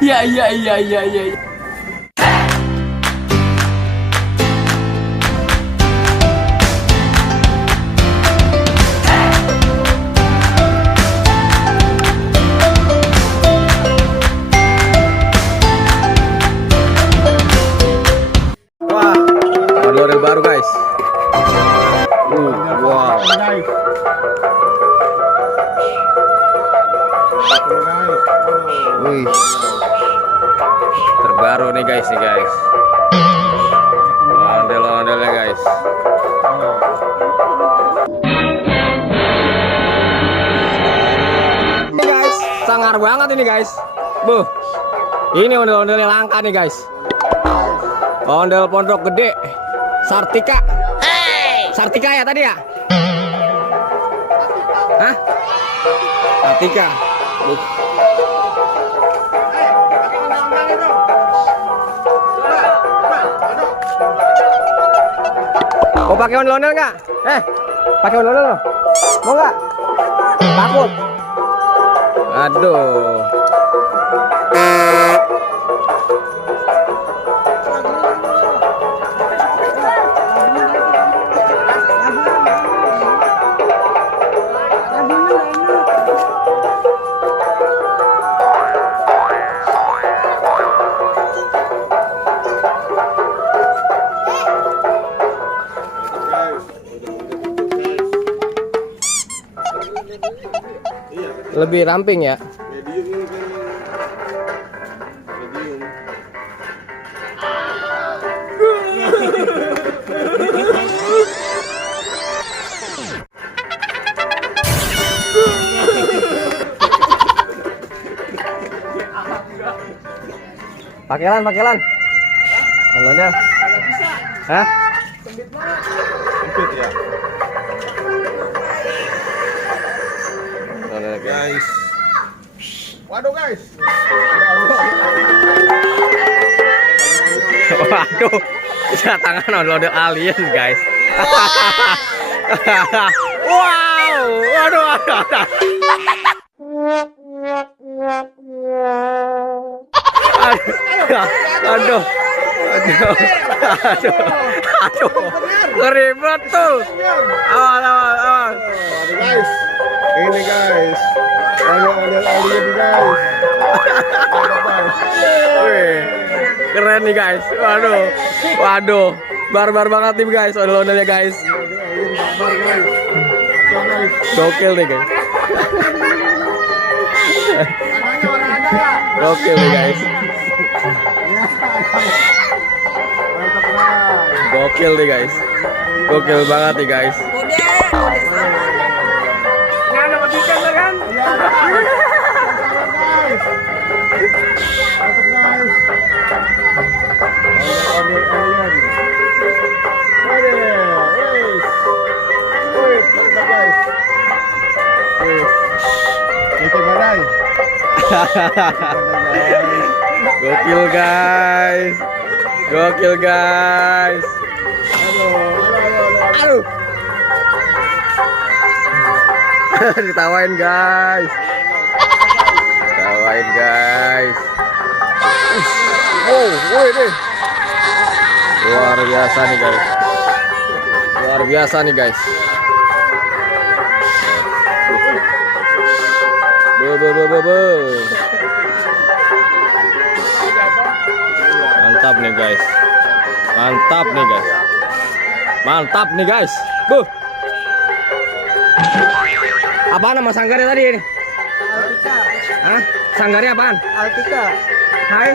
Iya, iya, iya, iya, iya. Wah, model baru guys. Wow. Wih, terbaru nih guys, ondel-ondelnya guys. Ini guys, sangar banget ini guys. Ini ondel-ondelnya langka nih guys. Ondel pondok gede, Sartika. Sartika ya tadi ya? Hah? Sartika. Mau pakai ondel-ondel nggak? Pakai ondel-ondel loh. Mau nggak? Takut. Aduh. Lebih ramping ya. Pakelan. Halonya. Hah? Sempit ya. Guys. Waduh guys. Waduh. Bisa tangan ondel alien guys. Wow. Waduh. Aduh. Ribet tuh. Awas. Aduh guys. Ini guys. Ondel alien guys. Wih, keren nih guys. Waduh. Barbar banget nih guys ondel-ondelnya guys. Gokil nih guys. Gokil nih guys. Gokil nih guys. Gokil banget nih guys. Gokil guys. Aduh. Ditawain guys. Wow, deh. Luar biasa nih guys. Mantap nih guys. Apa nama sanggarnya tadi ini? Altika. Hah? Sanggarnya apaan? Altika. Hai?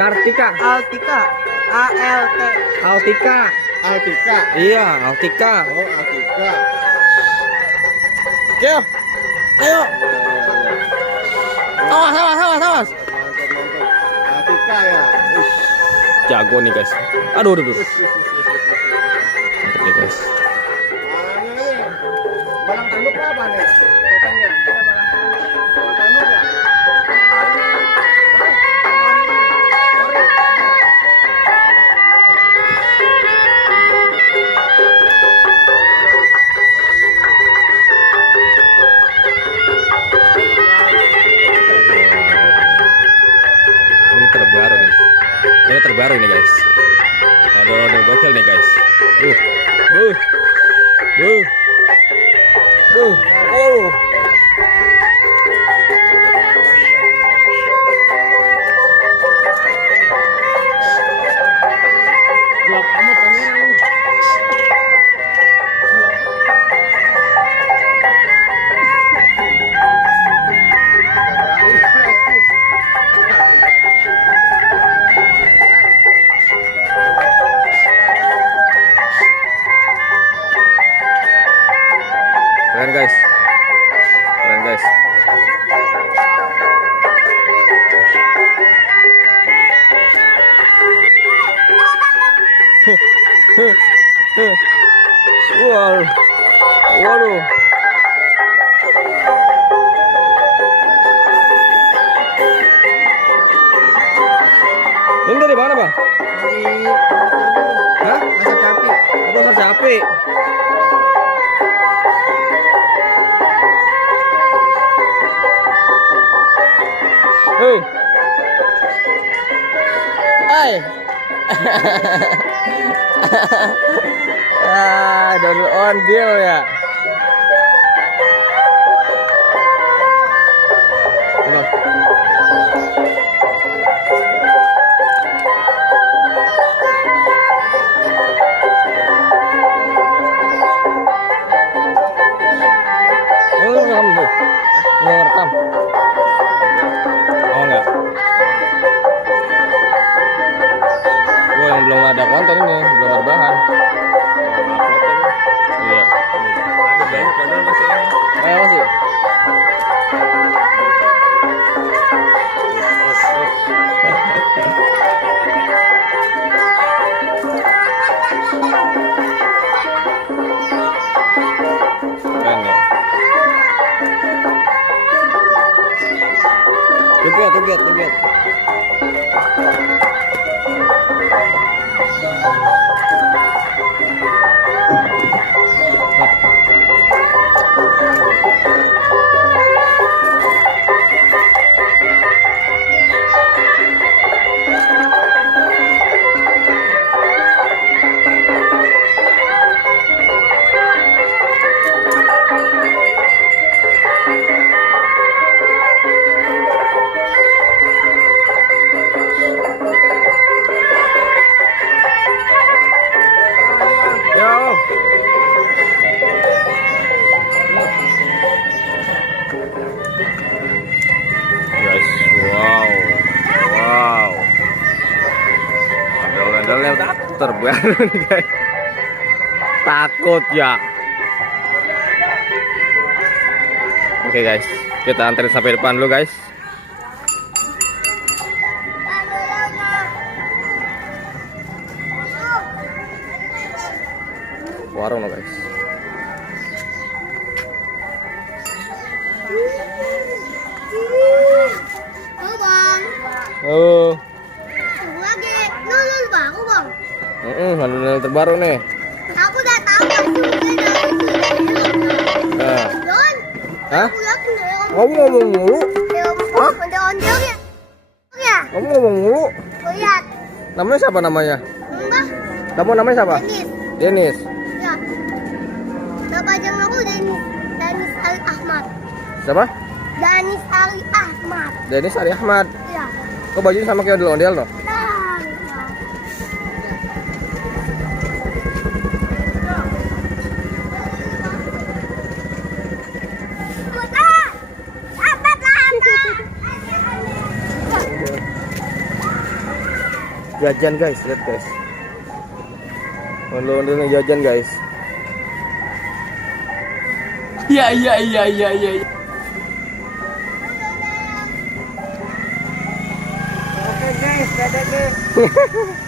Kartika. Altika. ALT. Altika. Iya, Altika. Oh, Altika. Ayo. Awas. Mantap. Altika ya. Jago nih guys. Aduh. Mantap nih guys. Balang tanduk apa nih? Topengnya. Balang tanduk ya? Wow. Gelap amat ini. Keren guys. Keren guys. Wow. Waduh. Ini dari mana, Bang? Dari Hah? Asap Capi. Apa Pasar Capi? Hei. Hai. Don on deal ya. Coba. Ini rekam, Bu. Ini rekam. Oh enggak. Gua yang belum ada konten ini, belum ada bahan. Iya. Ada banyak padahal masih ini. Masih. Keren ya. Tuget. Yo. Guys, wow. Ondel-ondel yang terbaru nih guys. Takut ya. Oke guys, kita anterin sampai depan dulu guys. Warung loh guys. Oh bang, Oh, tunggu lagi. Nonton baru bang. ondel terbaru nih. Aku udah tahu maksudnya dari Nah, Don. hah? Aku yakin dari om. Kamu ngomong mulu? Hah? Ondel-ondelnya. Ya, Kamu ngomong mulu? lihat. Namanya siapa namanya? Enggak, Kamu namanya siapa? Denis. Denis. Ya. Nama panjang aku Denis. Denis Ali Ahmad. Siapa? Denis Ali Ahmad. Denis Ari Ahmad. Ya. Kok bajunya sama kayak ondel-ondel loh? Nah, ya. Putar. Lambat lah, Jajan guys, lihat guys. Ondel-ondelnya jajan guys. Iya. Oke guys, dadah guys.